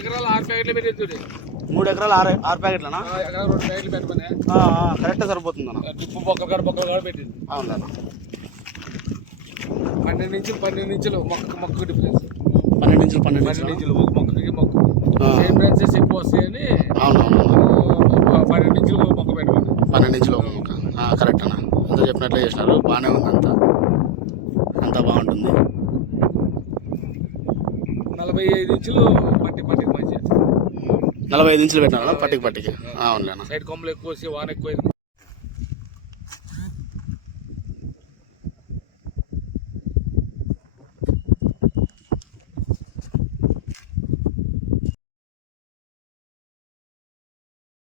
ఎకరాలు 6 ప్యాకెట్లు పెట్టేది. 3 ఎకరాలు 6 ప్యాకెట్లనా? ఎకరా 2 ప్యాకెట్లు పెట్టమని కరెక్ట్ సరిపోతుంది అన్న. టిప్పు బొక్కలు పెట్టింది. అవునా? 12 నుంచి 12 ఇంచులు మొక్క డిఫరెన్స్. 12 ఇంచులు ఒక మొక్కకి మొక్క సేమ్ బ్రాంచెస్ ఎక్కువ వస్తాయని. అవునవును. 12 ఇంచులు మొక్క పెట్టమని. 12 ఇంచులు ఒక మొక్క. కరెక్ట్ అన్న. అంతా చెప్పినట్లే చేసినారు. బాగానే ఉంది. అంతా బాగుంటుంది. 45 ఇంచులు పట్టికి మధ్య 45 ఇంచులు పెట్టినా పట్టికి. అవునులేనా? సైడ్ కొమ్మలు ఎక్కువ వాన ఎక్కువ